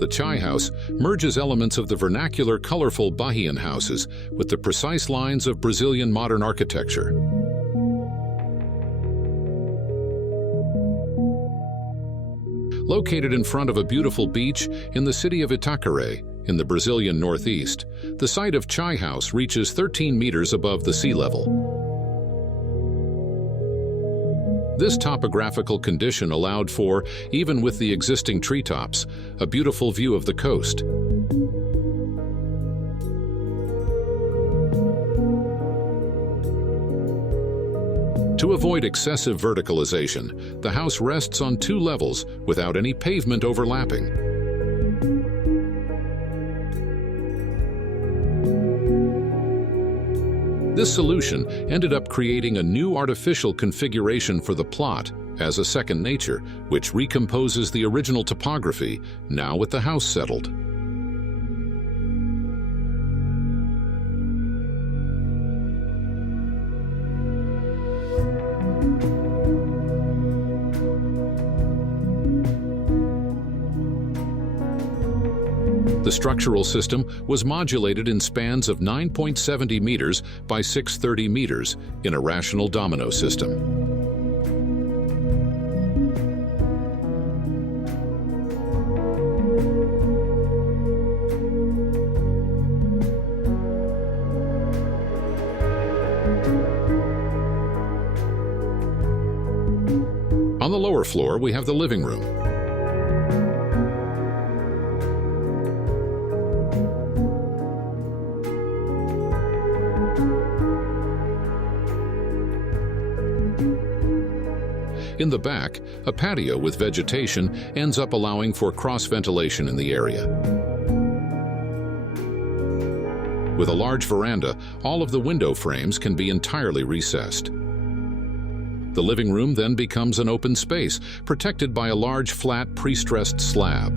The Txai House merges elements of the vernacular, colorful Bahian houses with the precise lines of Brazilian modern architecture. Located in front of a beautiful beach in the city of Itacaré, in the Brazilian northeast, the site of Txai House reaches 13 meters above the sea level. This topographical condition allowed for, even with the existing treetops, a beautiful view of the coast. To avoid excessive verticalization, the house rests on 2 levels without any pavement overlapping. This solution ended up creating a new artificial configuration for the plot as a second nature, which recomposes the original topography, now with the house settled. The structural system was modulated in spans of 9.70 meters by 630 meters in a rational domino system. On the lower floor, we have the living room. In the back, a patio with vegetation ends up allowing for cross-ventilation in the area. With a large veranda, all of the window frames can be entirely recessed. The living room then becomes an open space, protected by a large, flat, pre-stressed slab.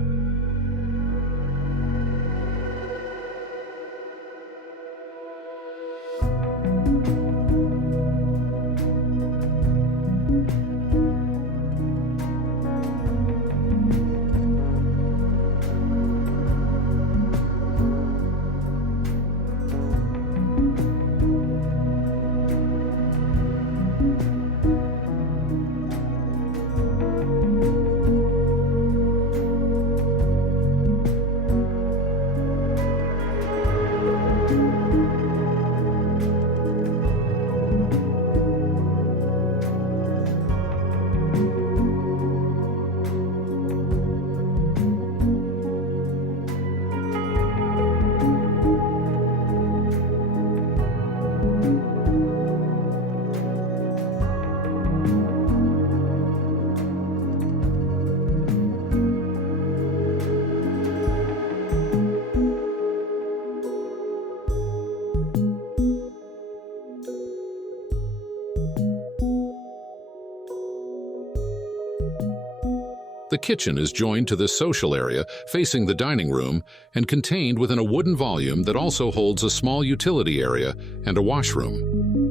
The kitchen is joined to this social area facing the dining room and contained within a wooden volume that also holds a small utility area and a washroom.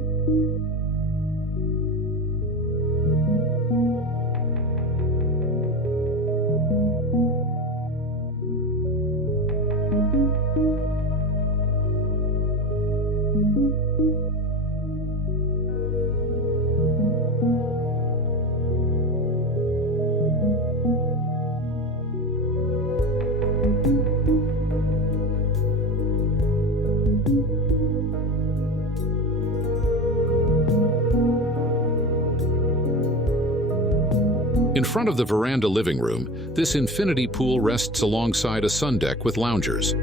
In front of the veranda living room, this infinity pool rests alongside a sun deck with loungers.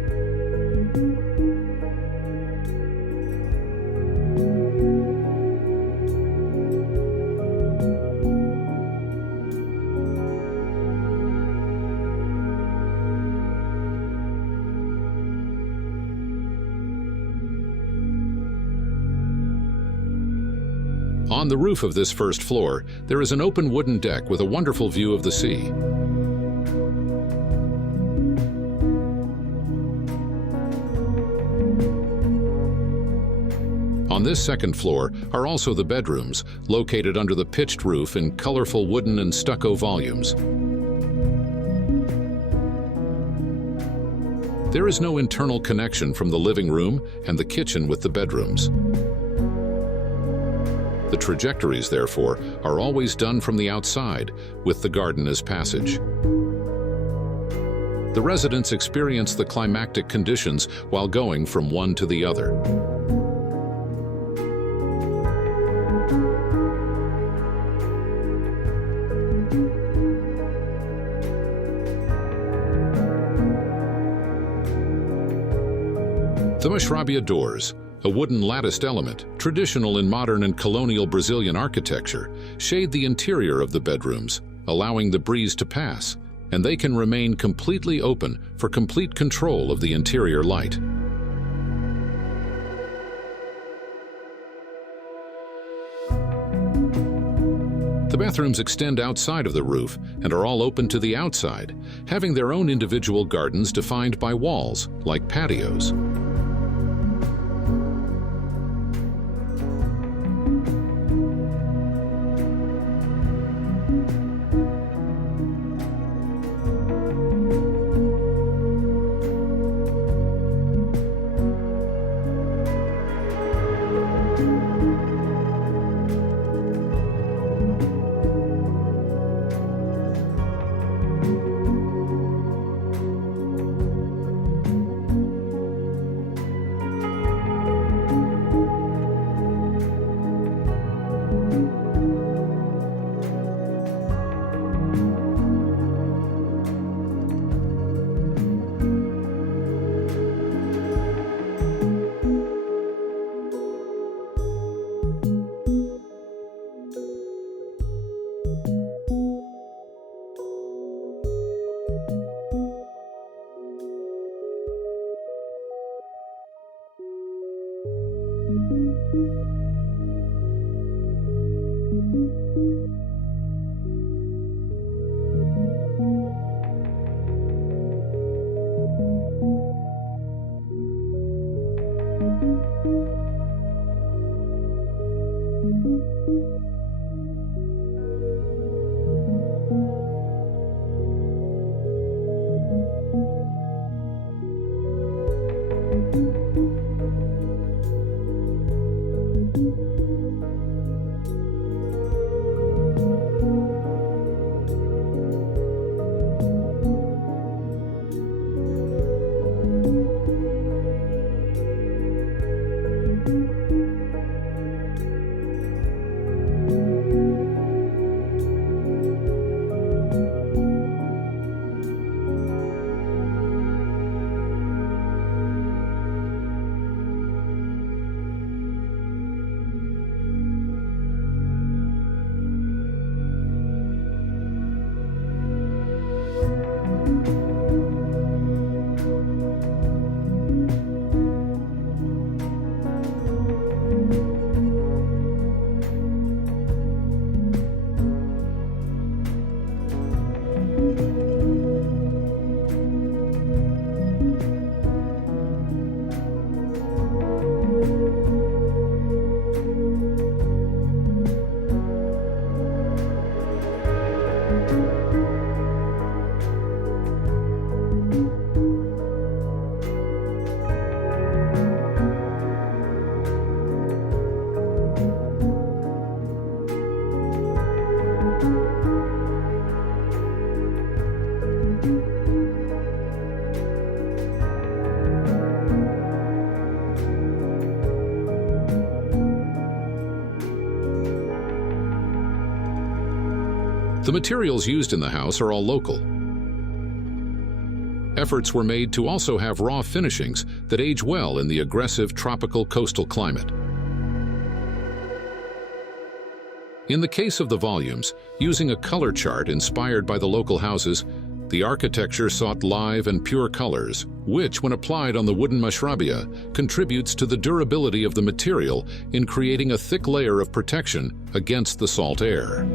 On the roof of this first floor, there is an open wooden deck with a wonderful view of the sea. On this second floor are also the bedrooms, located under the pitched roof in colorful wooden and stucco volumes. There is no internal connection from the living room and the kitchen with the bedrooms. The trajectories, therefore, are always done from the outside, with the garden as passage. The residents experience the climactic conditions while going from one to the other. The Mashrabia doors, a wooden latticed element, traditional in modern and colonial Brazilian architecture, shade the interior of the bedrooms, allowing the breeze to pass, and they can remain completely open for complete control of the interior light. The bathrooms extend outside of the roof and are all open to the outside, having their own individual gardens defined by walls, like patios. The materials used in the house are all local. Efforts were made to also have raw finishings that age well in the aggressive tropical coastal climate. In the case of the volumes, using a color chart inspired by the local houses, the architecture sought live and pure colors, which, when applied on the wooden mashrabia, contributes to the durability of the material in creating a thick layer of protection against the salt air.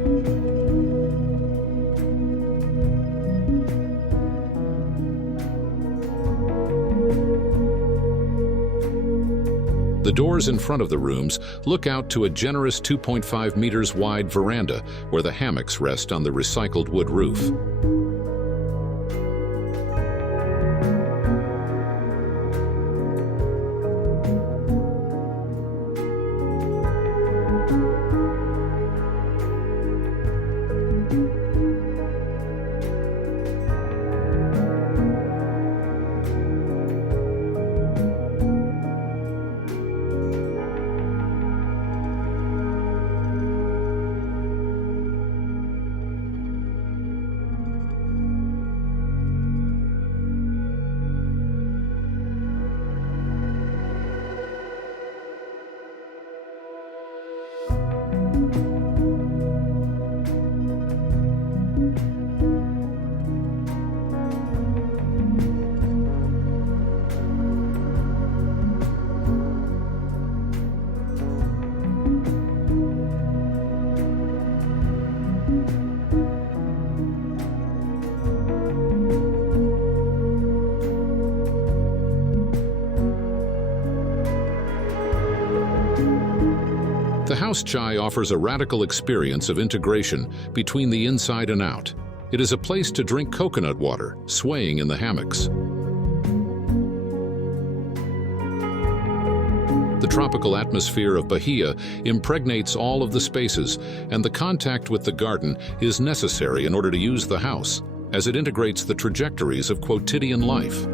The doors in front of the rooms look out to a generous 2.5 meters wide veranda where the hammocks rest on the recycled wood roof. House Txai offers a radical experience of integration between the inside and out. It is a place to drink coconut water, swaying in the hammocks. The tropical atmosphere of Bahia impregnates all of the spaces, and the contact with the garden is necessary in order to use the house, as it integrates the trajectories of quotidian life.